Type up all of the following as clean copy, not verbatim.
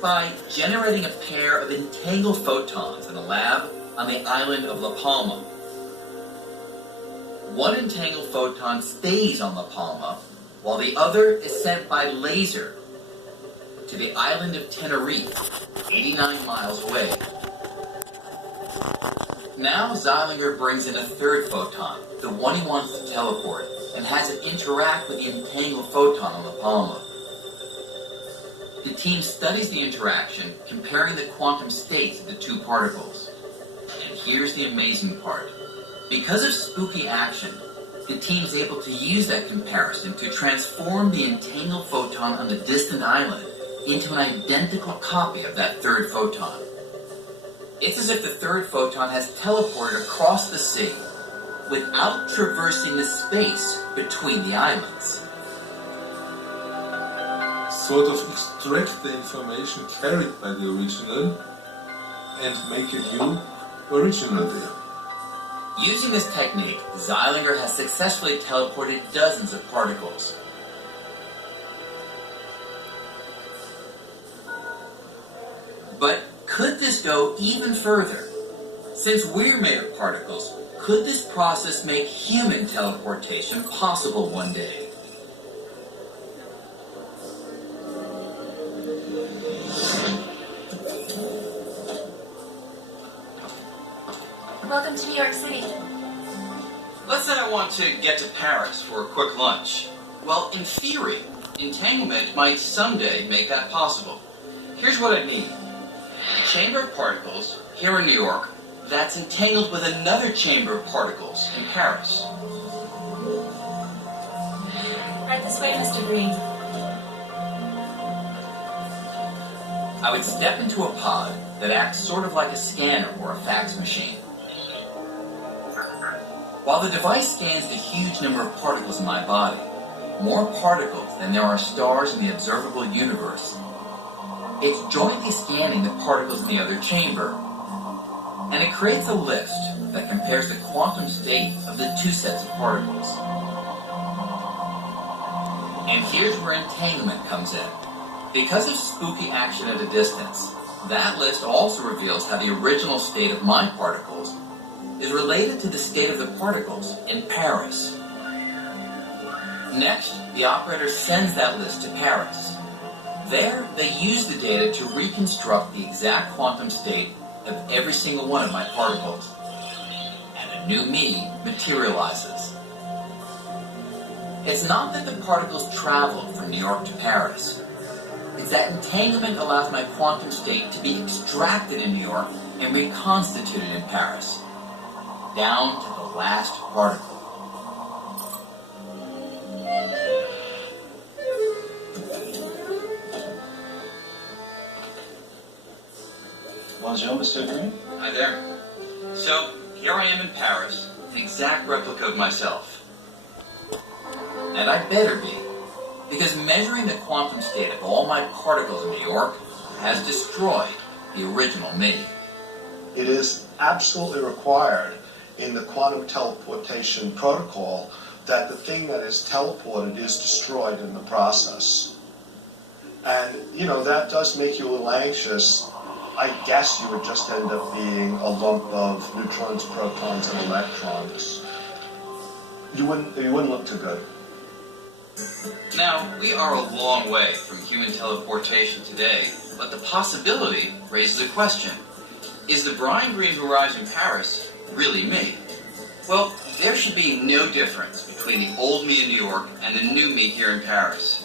by generating a pair of entangled photons in a lab on the island of La Palma. One entangled photon stays on La Palma, while the other is sent by laser to the island of Tenerife, 89 miles away. Now Zeilinger brings in a third photon, the one he wants to teleport, and has it interact with the entangled photon on La Palma. The team studies the interaction, comparing the quantum states of the two particles. And here's the amazing part. Because of spooky action, the team is able to use that comparison to transform the entangled photon on the distant island into an identical copy of that third photon. It's as if the third photon has teleported across the sea without traversing the space between the islands. Sort of extract the information carried by the original and make a new original there. Using this technique, Zeilinger has successfully teleported dozens of particles. But could this go even further? Since we're made of particles, could this process make human teleportation possible one day? Welcome to New York City. Let's say I want to get to Paris for a quick lunch. Well, in theory, entanglement might someday make that possible. Here's what I need. A chamber of particles here in New York that's entangled with another chamber of particles in Paris. Right this way, Mr. Green. I would step into a pod that acts sort of like a scanner or a fax machine. While the device scans the huge number of particles in my body, more particles than there are stars in the observable universe, it's jointly scanning the particles in the other chamber, and it creates a list that compares the quantum state of the two sets of particles. And here's where entanglement comes in. Because of spooky action at a distance, that list also reveals how the original state of my particles is related to the state of the particles in Paris. Next, the operator sends that list to Paris. There, they use the data to reconstruct the exact quantum state of every single one of my particles. And a new me materializes. It's not that the particles traveled from New York to Paris. It's that entanglement allows my quantum state to be extracted in New York and reconstituted in Paris, down to the last particle. Bonjour, Monsieur Green. Hi there. So, here I am in Paris, an exact replica of myself. And I better be, because measuring the quantum state of all my particles in New York has destroyed the original me. It is absolutely required in the quantum teleportation protocol that the thing that is teleported is destroyed in the process. And, that does make you a little anxious. I guess you would just end up being a lump of neutrons, protons, and electrons. You wouldn't look too good. Now, we are a long way from human teleportation today, but the possibility raises a question. Is the Brian Greene who arrives in Paris really me? Well, there should be no difference between the old me in New York and the new me here in Paris.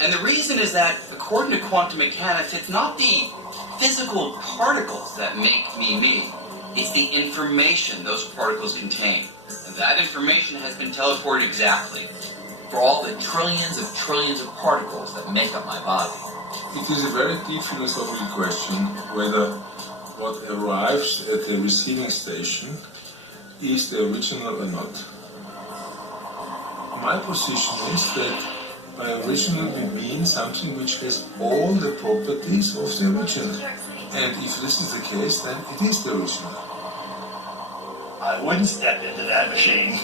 And the reason is that, according to quantum mechanics, it's not the physical particles that make me me. It's the information those particles contain. And that information has been teleported exactly for all the trillions of particles that make up my body. It is a very deep philosophical question whether what arrives at the receiving station is the original or not. My position is that by original we mean something which has all the properties of the original. And if this is the case, then it is the original. I wouldn't step into that machine.